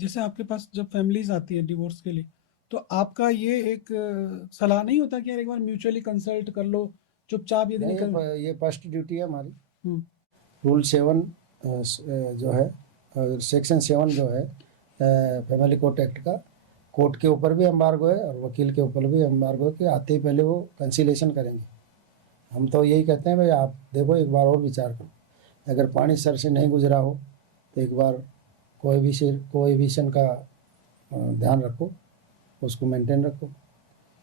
जैसे आपके पास जब फैमिलीज आती है डिवोर्स के लिए, तो आपका ये एक सलाह नहीं होता कि यार एक बार म्यूचुअली कंसल्ट कर लो, चुपचाप यदि नहीं, निकल। ये फर्स्ट ड्यूटी है हमारी। हम्म। रूल 7 जो है, सेक्शन 7 जो है फैमिली कोर्ट एक्ट का, कोर्ट के ऊपर भी एम्बार्गो है और वकील के ऊपर भी एम्बार्गो है कि आते ही पहले वो कंसिलेशन करेंगे। हम तो यही कहते हैं भाई आप देखो एक बार और विचार करो, अगर पानी सर से नहीं गुजरा हो तो एक बार कोएबिशन का ध्यान रखो, उसको मेंटेन रखो।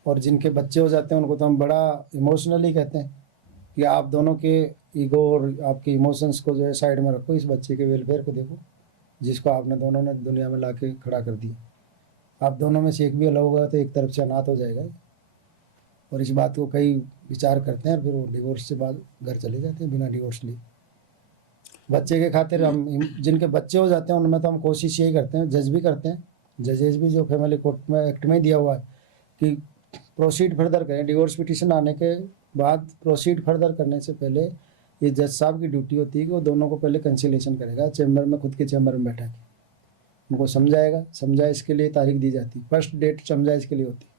और जिनके बच्चे हो जाते हैं उनको तो हम बड़ा इमोशनली कहते हैं कि आप दोनों के ईगो और आपके इमोशंस को जो है साइड में रखो, इस बच्चे के वेलफेयर को देखो जिसको आपने दोनों ने दुनिया में ला के खड़ा कर दिया। आप दोनों में से एक भी अलग होगा तो एक तरफ से अनाथ हो जाएगा। और इस बात को कई विचार करते हैं और फिर वो डिवोर्स से बाद घर चले जाते हैं बिना डिवोर्स लिए। बच्चे के खातिर हम जिनके बच्चे हो जाते हैं उनमें तो हम कोशिश यही करते हैं, जज भी करते हैं, जजेस भी जो फैमिली कोर्ट में एक्ट में दिया हुआ है कि प्रोसीड फर्दर करें। डिवोर्स पिटीशन आने के बाद प्रोसीड फर्दर करने से पहले ये जज साहब की ड्यूटी होती है कि वो दोनों को पहले कंसिलेशन करेगा, चैम्बर में, खुद के चैम्बर में बैठा के उनको समझाएगा। समझा इसके लिए तारीख दी जाती है, फर्स्ट डेट समझा इसके लिए होती है।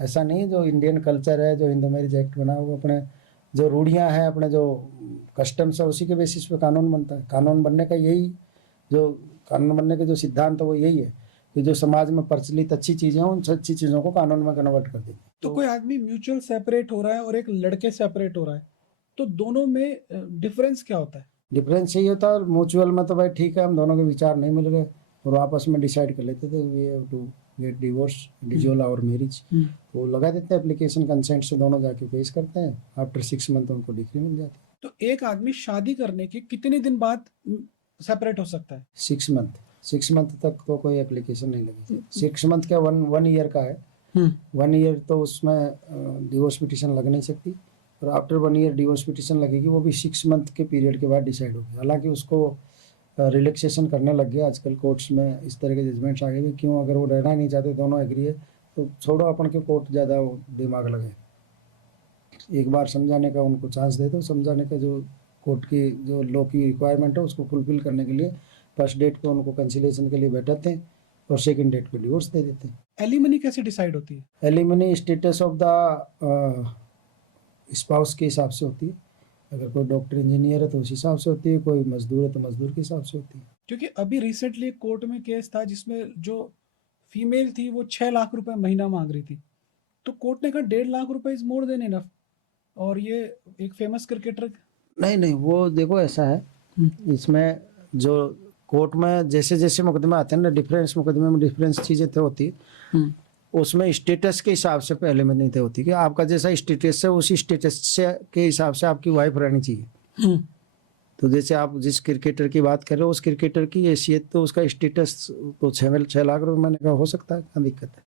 ऐसा नहीं, जो इंडियन कल्चर है, जो हिंदू मैरिज एक्ट बना वो अपने जो रूढ़ियाँ हैं, अपने जो कस्टम्स है, उसी के बेसिस पे कानून बनता है। कानून बनने का यही जो कानून बनने के जो सिद्धांत है वो यही है कि जो समाज में प्रचलित अच्छी चीज़ें हैं उन अच्छी चीज़ों को कानून में कन्वर्ट कर देंगे। तो कोई आदमी म्यूचुअल सेपरेट हो रहा है और एक लड़के सेपरेट हो रहा है, तो दोनों में डिफरेंस क्या होता है? डिफरेंस यही होता है, म्यूचुअल में तो भाई ठीक है, हम दोनों के विचार नहीं मिल रहे और आपस में डिसाइड कर लेते थे we have to get divorce, dissolve our marriage. वो लगा देते हैं एप्लीकेशन, कंसेंट से दोनों जाके पेश करते हैं, आफ्टर 6 मंथ उनको डिग्री मिल जाती है। तो एक आदमी शादी करने के कितने दिन बाद सेपरेट हो सकता है? 6 मंथ, 6 मंथ तक तो कोई एप्लीकेशन नहीं लगी। 6 मंथ क्या, वन ईयर का है। 1 ईयर तो उसमें डिवोर्स पिटीशन लग नहीं सकती, और आफ्टर 1 ईयर डिवोर्स पिटीशन लगेगी, वो भी 6 मंथ के पीरियड के बाद डिसाइड होगी। हालांकि उसको रिलैक्सेशन करने लग गया आजकल कोर्ट्स में, इस तरह के जजमेंट्स आ गए कि क्यों, अगर वो रहना ही नहीं चाहते, दोनों एग्री है तो छोड़ो, अपन के कोर्ट ज़्यादा दिमाग लगे, एक बार समझाने का उनको चांस दे दो। समझाने का जो कोर्ट की जो लॉ की रिक्वायरमेंट है उसको फुलफिल करने के लिए फर्स्ट डेट को उनको कंसिलेशन के लिए बैठाते हैं और सेकंड डेट पे डिवोर्स दे देते हैं। एलिमनी कैसे डिसाइड होती है? Alimony status of the spouse के हिसाब से होती है। अगर कोई डॉक्टर इंजीनियर है तो उस हिसाब से होती है, कोई मजदूर है तो मजदूर के हिसाब से होती है। क्योंकि अभी रिसेंटली कोर्ट में केस था जिसमें जो फीमेल थी वो 6 लाख रुपए महीना मांग रही थी, तो कोर्ट ने कहा 1.5 लाख रुपए इज मोर देन इनफ। और ये एक फेमस क्रिकेटर। नहीं नहीं, वो देखो ऐसा है, इसमें जो कोर्ट में जैसे जैसे मुकदमे आते हैं ना, डिफरेंस मुकदमे में डिफरेंस चीज़ें तो होती है, उसमें स्टेटस के हिसाब से पहले में नहीं थे होती कि आपका जैसा स्टेटस है उसी स्टेटस से के हिसाब से आपकी वाइफ रहनी चाहिए। तो जैसे आप जिस क्रिकेटर की बात कर रहे हो उस क्रिकेटर की हैसियत तो उसका स्टेटस तो 6 लाख रुपए मैंने कहा हो सकता है, क्या दिक्कत है।